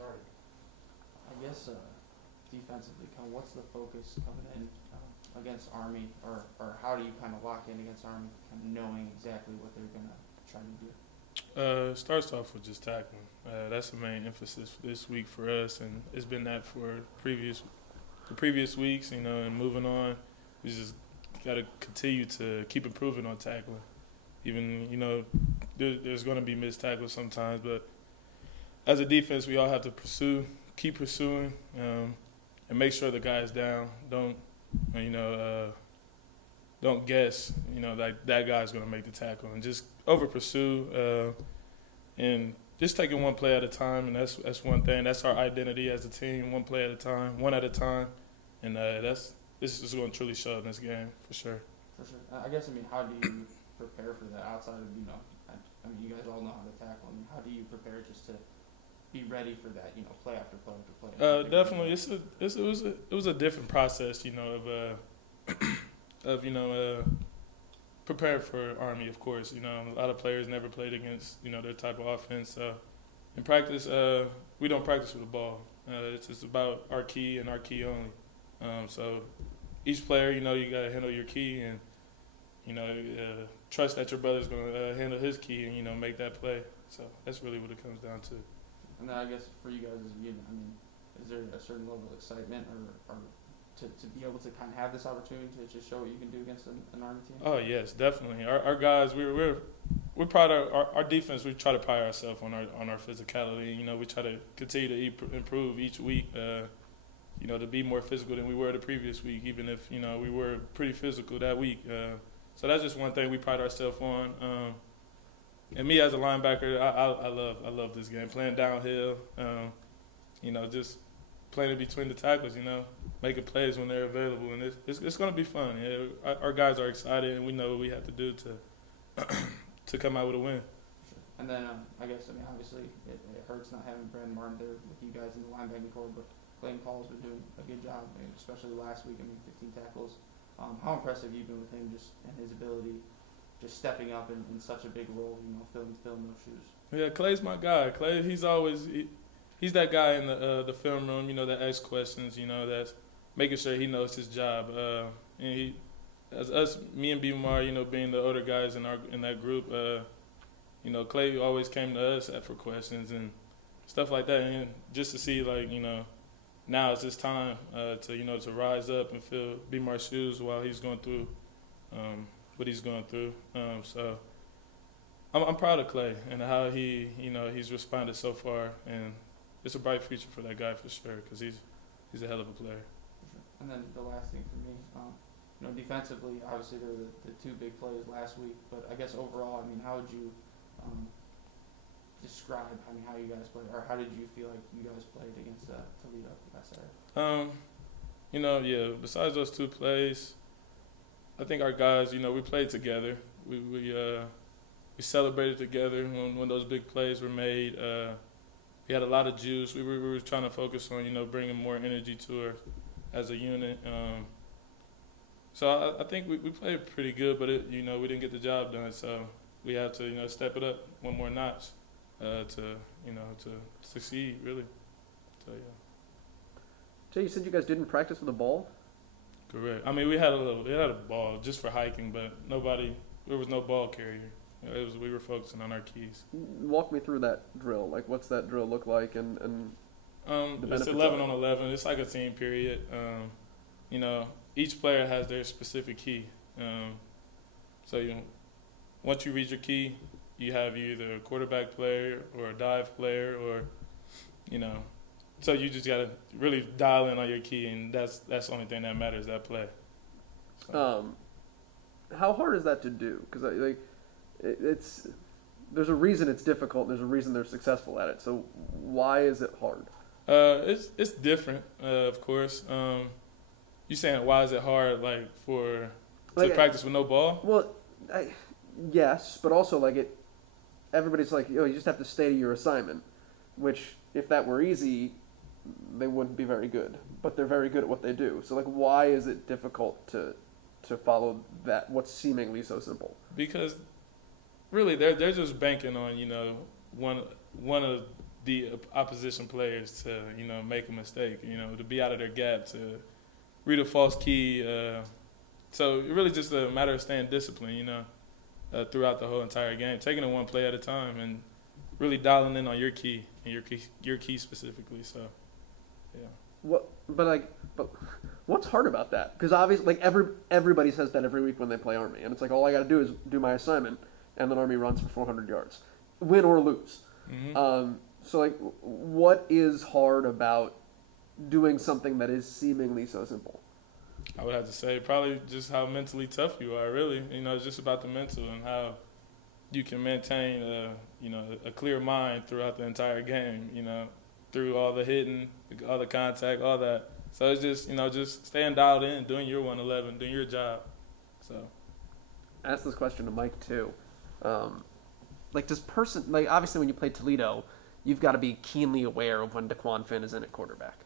started. I guess defensively, kind of what's the focus coming in against Army, or how do you kind of lock in against Army, kind of knowing exactly what they're going to try to do? It starts off with just tackling. That's the main emphasis this week for us, and it's been that for the previous weeks, and moving on. We just got to continue to keep improving on tackling. Even, there's going to be missed tackles sometimes, but as a defense, we all have to keep pursuing, and make sure the guy's down. Don't guess, like that guy's going to make the tackle, and just over pursue, and just taking one play at a time, and that's one thing. That's our identity as a team, one play at a time, one at a time, and this is going to truly show in this game for sure. For sure. I guess, how do you prepare for that outside of, you guys all know how to tackle. How do you prepare just to be ready for that, play after play after play? Definitely. It was a different process, of preparing for Army, of course. A lot of players never played against, their type of offense. In practice, we don't practice with the ball. It's just about our key and our key only. So each player, you got to handle your key and, trust that your brother's going to handle his key and, make that play. So that's really what it comes down to. And then I guess for you guys as a unit, is there a certain level of excitement or to be able to kind of have this opportunity to just show what you can do against an Army team? Oh, yes, definitely. Our guys, we're proud of our defense. We try to pride ourselves on our physicality. We try to continue to improve each week, to be more physical than we were the previous week, even if, we were pretty physical that week. So that's just one thing we pride ourselves on. And me as a linebacker, I love this game. Playing downhill, just playing in between the tackles, making plays when they're available. And it's going to be fun. Yeah, our guys are excited, and we know what we have to do to come out with a win. And then I guess, obviously it hurts not having Brandon Martin there with you guys in the linebacking core, but Clayton Paul's been doing a good job, especially last week. 15 tackles. How impressive you've been with him just and his ability just stepping up in such a big role, filling those shoes. Yeah, Clay's my guy. Clay, he's that guy in the film room, that asks questions, that's making sure he knows his job. And me and Bimar, being the older guys in that group, Clay always came to us for questions and stuff like that, and just to see now it's his time to rise up and fill Bimar's shoes while he's going through what he's going through. So I'm proud of Clay and how he's responded so far, and it's a bright future for that guy for sure because he's a hell of a player. And then the last thing for me, defensively, obviously there were the two big plays last week, but I guess overall, how would you describe how you guys played, or how did you feel like you guys played against Toledo last Saturday? Besides those two plays, I think our guys, we played together. We celebrated together when those big plays were made. We had a lot of juice. We were trying to focus on, bringing more energy to her as a unit. So I think we played pretty good, but we didn't get the job done. So we have to, step it up one more notch to succeed, really. So, yeah. Jay, you said you guys didn't practice with a ball? Correct. We had a ball just for hiking, but there was no ball carrier. We were focusing on our keys. Walk me through that drill. What's that drill look like? And it's 11 on 11. It's like a team period. Each player has their specific key. So once you reach your key, you have either a quarterback player or a dive player, or So you just gotta really dial in on your key, and that's the only thing that matters, that play. So. How hard is that to do? Because there's a reason it's difficult. There's a reason they're successful at it. So why is it hard? It's different, of course. You saying why is it hard, to practice with no ball? Well, yes, but also everybody's you just have to stay to your assignment, which if that were easy, they wouldn't be very good. But they're very good at what they do. So why is it difficult to follow that, what's seemingly so simple? Because really they're just banking on one of the opposition players to, you know, make a mistake, you know, to be out of their gap, to read a false key. So it really just a matter of staying disciplined, you know, throughout the whole entire game, taking it one play at a time and really dialing in on your key and your key specifically. So, yeah. But what's hard about that? Because obviously, like everybody says that every week when they play Army, and it's like all I got to do is do my assignment, and then Army runs for 400 yards, win or lose. Mm-hmm. So like, what is hard about doing something that is seemingly so simple? I would have to say probably just how mentally tough you are. Really, you know, it's just about the mental and how you can maintain, you know, a clear mind throughout the entire game. You know, through all the hitting, all the contact, all that. So it's just, you know, just staying dialed in, doing your 111, doing your job. So I asked this question to Mike too. Like obviously when you play Toledo, you've got to be keenly aware of when Daquan Finn is in at quarterback.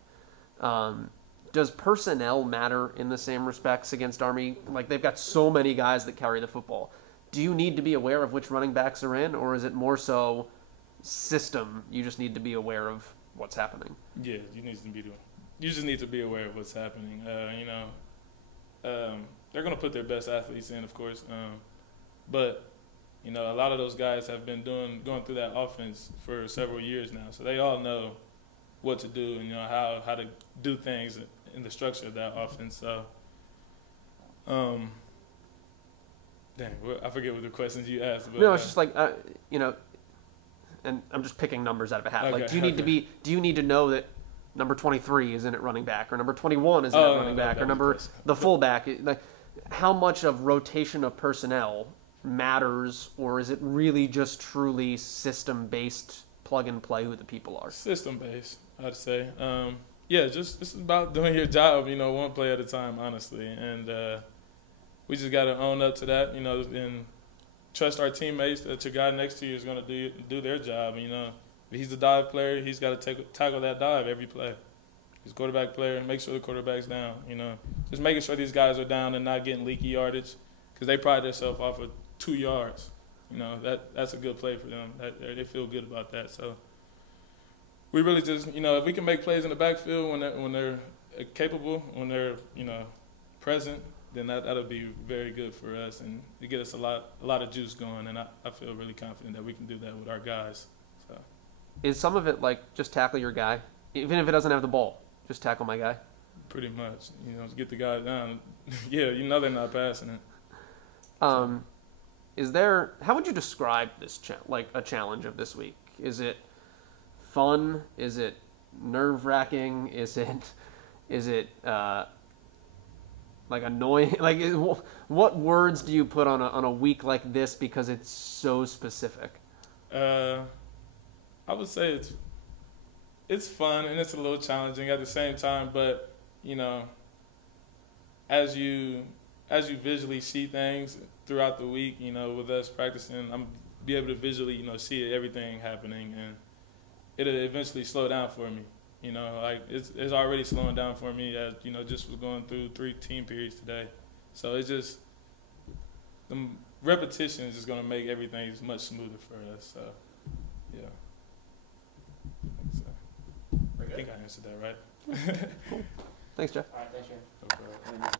Does personnel matter in the same respects against Army? Like they've got so many guys that carry the football. Do you need to be aware of which running backs are in, or is it more so system? You just need to be aware of what's happening. Yeah, you just need to be aware of what's happening. You know, they're going to put their best athletes in, of course, but you know, a lot of those guys have been going through that offense for several years now, so they all know what to do and, you know, how to do things in the structure of that offense. So, I forget what the questions you asked. But, no, it's just like you know, and I'm just picking numbers out of a hat. Okay, like, do you need to know that number 23 is in at running back, or number 21 is in at running back, or the fullback? Like, how much of rotation of personnel matters, or is it really just truly system-based, plug-and-play who the people are? System-based, I'd say. Yeah, just it's about doing your job, you know, one play at a time, honestly. And we just got to own up to that, you know, and trust our teammates that your guy next to you is going to do their job. You know, if he's a dive player, he's got to tackle that dive every play. He's a quarterback player, make sure the quarterback's down, you know. Just making sure these guys are down and not getting leaky yardage, because they pride themselves off of 2 yards. You know, that's a good play for them. They feel good about that. So we really just, you know, if we can make plays in the backfield when they're capable, when they're, you know, present, then that'll be very good for us, and it get us a lot of juice going. And I feel really confident that we can do that with our guys. So is some of it like just tackle your guy, even if it doesn't have the ball, just tackle my guy? Pretty much, you know, to get the guy down. Yeah, you know they're not passing it. How would you describe this like a challenge of this week? Is it fun? Is it nerve-wracking? Is it like annoying? Like, what words do you put on a week like this because it's so specific? I would say it's fun and it's a little challenging at the same time, but you know, as you visually see things throughout the week, you know, with us practicing, I'm be able to visually, you know, see everything happening, and it'll eventually slow down for me. You know, like it's already slowing down for me as, you know, just was going through 3 team periods today. So it's just the repetition is just going to make everything much smoother for us. So, yeah. I think I answered that right. Cool. Thanks, Jeff. All right, thanks, Sharon. No problem.